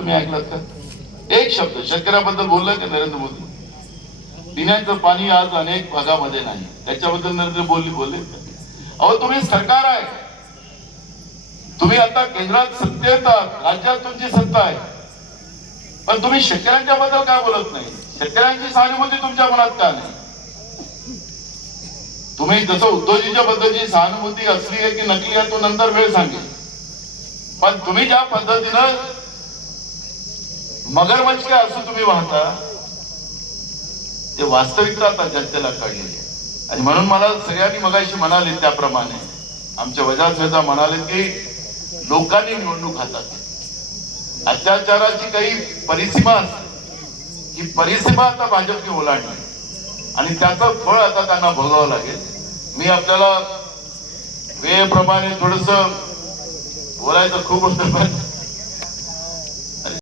तुम्ही ऐकलात का? एक शब्द शेतकऱ्याबद्दल बोललं का नरेंद्र मोदी? पिण्याचं पाणी आज अनेक भागामध्ये नाही, त्याच्याबद्दल नरेंद्र बोलले का? अहो तुम्ही सरकार आहे, तुम्ही आता केंद्रात सत्तेत आहात, राज्यात तुमची सत्ता आहे, पण तुम्ही शेतकऱ्यांच्या बद्दल काय बोलत नाही? शेतकऱ्यांची सहानुभूती तुमच्या मनात का नाही? तुम्ही जसं उद्योजीच्या बद्दलची सहानुभूती असली आहे की नकली आहे तो नंतर वेळ सांगेल, पण तुम्ही ज्या पद्धतीनं मगरमच्छ काय असं तुम्ही वाहता ते वास्तविकता आता जनतेला कळलेली आहे. आणि म्हणून मला सगळ्यांनी मगाशी म्हणाले त्याप्रमाणे आमच्या वजासाहेब म्हणाले की लोकांनी निवडणूक हातात, अत्याचाराची काही परिसीमा असते, ही परिसीमा आता भाजपने ओलांडली आणि त्याचं फळ आता त्यांना भोगावं लागेल. मी आपल्याला वेळेप्रमाणे थोडस बोलायचं खूप होतं, पण